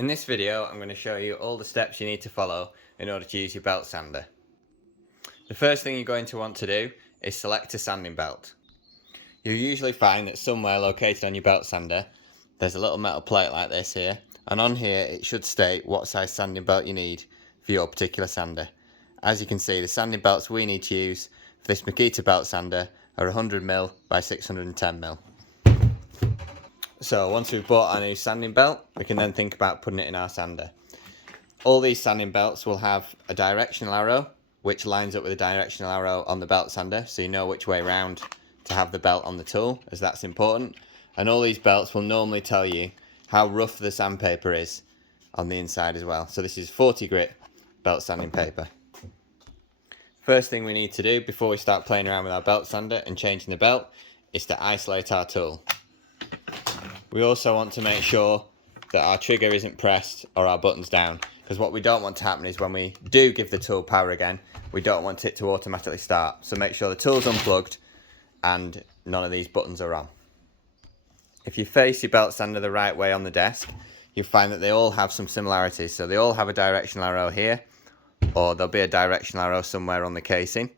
In this video, I'm going to show you all the steps you need to follow in order to use your belt sander. The first thing you're going to want to do is select a sanding belt. You'll usually find that somewhere located on your belt sander, there's a little metal plate like this here, and on here it should state what size sanding belt you need for your particular sander. As you can see, the sanding belts we need to use for this Makita belt sander are 100mm by 610mm. So once we've bought our new sanding belt, we can then think about putting it in our sander. All these sanding belts will have a directional arrow, which lines up with a directional arrow on the belt sander, so you know which way round to have the belt on the tool, as that's important. And all these belts will normally tell you how rough the sandpaper is on the inside as well. So this is 40 grit belt sanding paper. First thing we need to do before we start playing around with our belt sander and changing the belt is to isolate our tool. We also want to make sure that our trigger isn't pressed or our buttons down, because what we don't want to happen is when we do give the tool power again, we don't want it to automatically start. So make sure the tool's unplugged and none of these buttons are on. If you face your belt sander the right way on the desk, you'll find that they all have some similarities. So they all have a directional arrow here, or there'll be a directional arrow somewhere on the casing,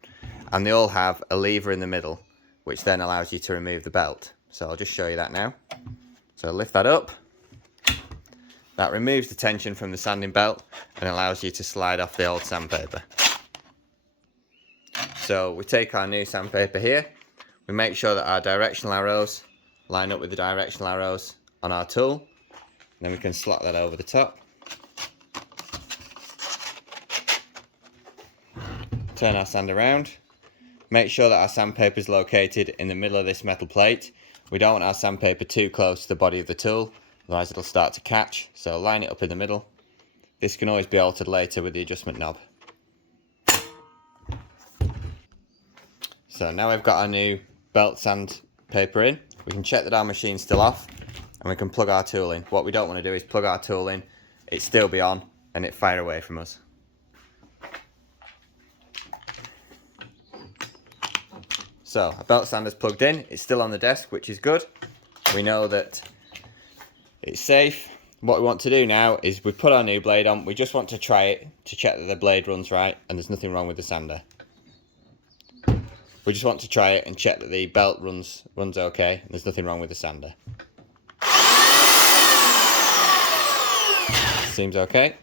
and they all have a lever in the middle, which then allows you to remove the belt. So I'll just show you that now. So lift that up. That removes the tension from the sanding belt and allows you to slide off the old sandpaper. So we take our new sandpaper here, we make sure that our directional arrows line up with the directional arrows on our tool, then we can slot that over the top. Turn our sand around, make sure that our sandpaper is located in the middle of this metal plate. We don't want our sandpaper too close to the body of the tool, otherwise it'll start to catch, so line it up in the middle. This can always be altered later with the adjustment knob. So now we've got our new belt sandpaper in, we can check that our machine's still off and we can plug our tool in. What we don't want to do is plug our tool in, it still be on and it fire away from us. So our belt sander's plugged in, it's still on the desk, which is good. We know that it's safe. What we want to do now is we put our new blade on, we just want to try it to check that the blade runs right and there's nothing wrong with the sander. We just want to try it and check that the belt runs okay and there's nothing wrong with the sander. Seems okay.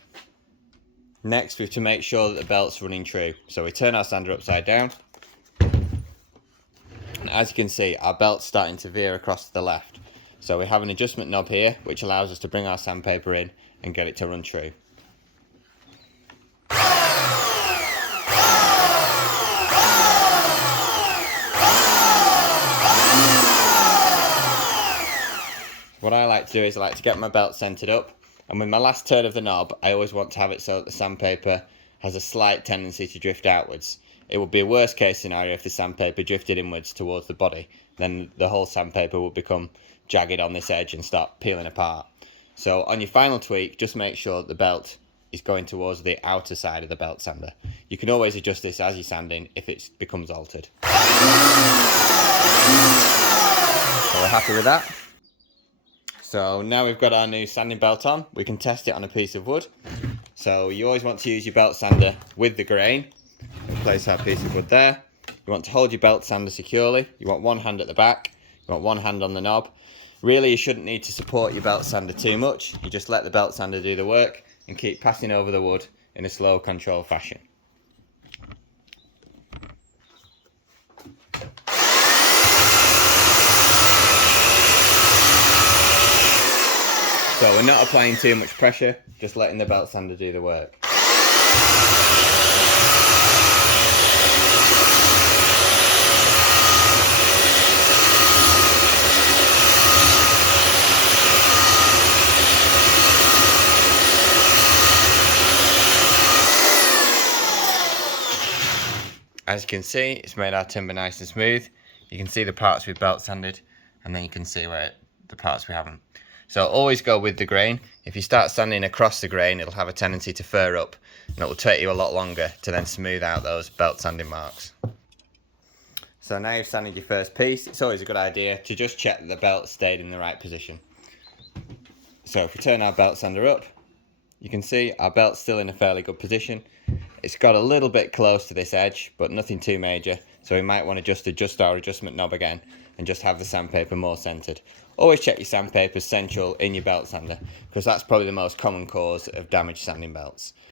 Next we have to make sure that the belt's running true. So we turn our sander upside down. And as you can see, our belt's starting to veer across to the left. So we have an adjustment knob here, which allows us to bring our sandpaper in and get it to run true. What I like to do is I like to get my belt centered up, and with my last turn of the knob, I always want to have it so that the sandpaper has a slight tendency to drift outwards. It would be a worst case scenario if the sandpaper drifted inwards towards the body. Then the whole sandpaper would become jagged on this edge and start peeling apart. So on your final tweak, just make sure that the belt is going towards the outer side of the belt sander. You can always adjust this as you're sanding if it becomes altered. So we're happy with that. So now we've got our new sanding belt on, we can test it on a piece of wood. So you always want to use your belt sander with the grain. Place our piece of wood there. You want to hold your belt sander securely. You want one hand at the back. You want one hand on the knob. Really, you shouldn't need to support your belt sander too much. You just let the belt sander do the work and keep passing over the wood in a slow, controlled fashion. So we're not applying too much pressure, just letting the belt sander do the work. As you can see, it's made our timber nice and smooth. You can see the parts we've belt sanded, and then you can see the parts we haven't. So always go with the grain. If you start sanding across the grain, it'll have a tendency to fur up, and it will take you a lot longer to then smooth out those belt sanding marks. So now you've sanded your first piece, it's always a good idea to just check that the belt stayed in the right position. So if we turn our belt sander up, You can see our belt's still in a fairly good position. It's got a little bit close to this edge, but nothing too major, so we might want to just adjust our adjustment knob again and just have the sandpaper more centered. Always check your sandpaper central in your belt sander, because that's probably the most common cause of damaged sanding belts.